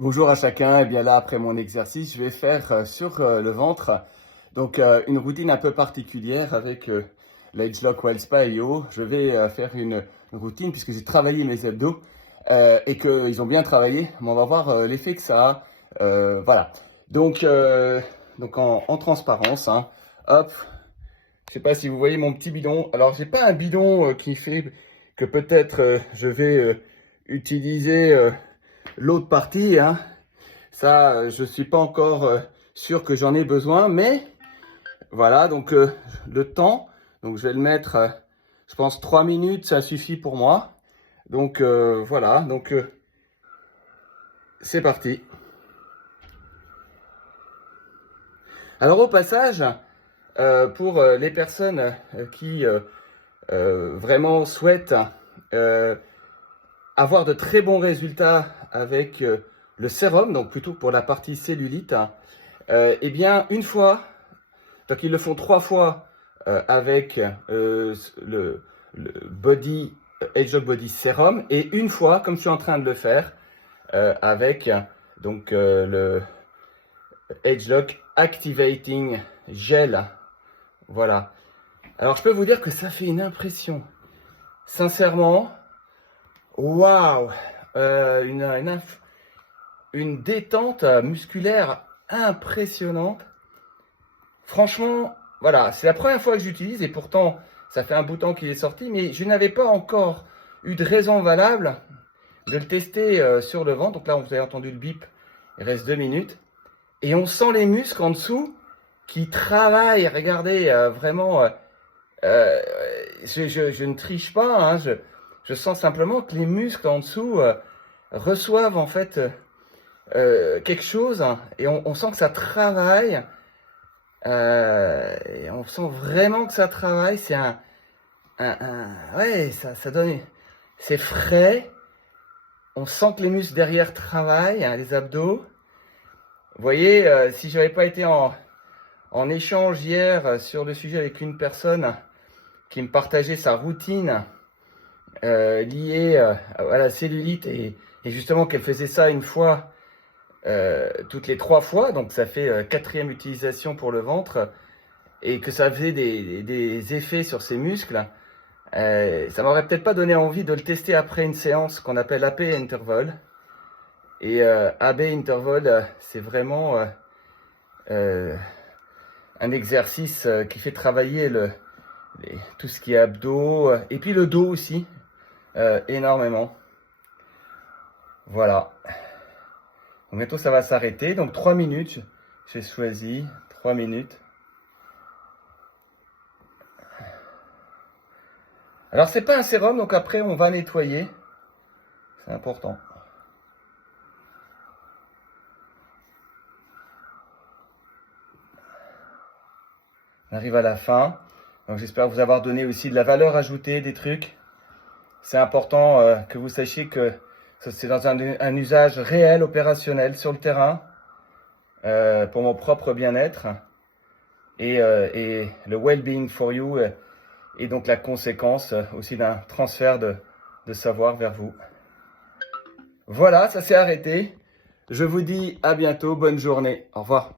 Bonjour à chacun, et bien là après mon exercice, je vais faire sur le ventre donc une routine un peu particulière avec l'Edgelock Wild Spa IO. Je vais faire une routine puisque j'ai travaillé mes abdos et qu'ils ont bien travaillé, mais on va voir l'effet que ça a. Voilà. Donc, en transparence, hein. Hop, je sais pas si vous voyez mon petit bidon. Alors j'ai pas un bidon qui fait que peut-être je vais utiliser l'autre partie, hein. Ça, je suis pas encore sûr que j'en ai besoin, mais voilà, donc le temps, donc je vais le mettre, je pense 3 minutes, ça suffit pour moi. Donc voilà, donc c'est parti. Alors au passage, pour les personnes qui vraiment souhaitent euh, avoir de très bons résultats avec le sérum, donc plutôt pour la partie cellulite, eh bien une fois. Donc ils le font 3 fois avec le Body Edgelock Body Serum et une fois, comme je suis en train de le faire, avec donc le Edgelock Activating Gel. Voilà. Alors je peux vous dire que ça fait une impression. Sincèrement, waouh, une détente musculaire impressionnante. Franchement, voilà, c'est la première fois que j'utilise et pourtant, ça fait un bout de temps qu'il est sorti, mais je n'avais pas encore eu de raison valable de le tester sur le ventre. Donc là, vous avez entendu le bip, il reste 2 minutes. Et on sent les muscles en dessous qui travaillent. Regardez, vraiment, euh, je ne triche pas, hein, je sens simplement que les muscles en dessous reçoivent en fait quelque chose, hein, et on sent que ça travaille. Et on sent vraiment que ça travaille. C'est ouais, ça donne, c'est frais. On sent que les muscles derrière travaillent, hein, les abdos. Vous voyez, si j'avais pas été en échange hier sur le sujet avec une personne qui me partageait sa routine liée à la cellulite et justement qu'elle faisait ça une fois toutes les 3 fois, donc ça fait 4e utilisation pour le ventre, et que ça faisait des effets sur ses muscles, ça m'aurait peut-être pas donné envie de le tester après une séance qu'on appelle AP Interval. Et AB Interval, c'est vraiment un exercice qui fait travailler tout ce qui est abdos, et puis le dos aussi, énormément. Voilà. Donc bientôt ça va s'arrêter, donc 3 minutes, j'ai choisi 3 minutes. Alors c'est pas un sérum, donc après on va nettoyer, c'est important. On arrive à la fin, donc j'espère vous avoir donné aussi de la valeur ajoutée, des trucs. C'est important que vous sachiez que c'est dans un usage réel, opérationnel, sur le terrain, pour mon propre bien-être, et le well-being for you, et donc la conséquence aussi d'un transfert de savoir vers vous. Voilà, ça s'est arrêté. Je vous dis à bientôt, bonne journée, au revoir.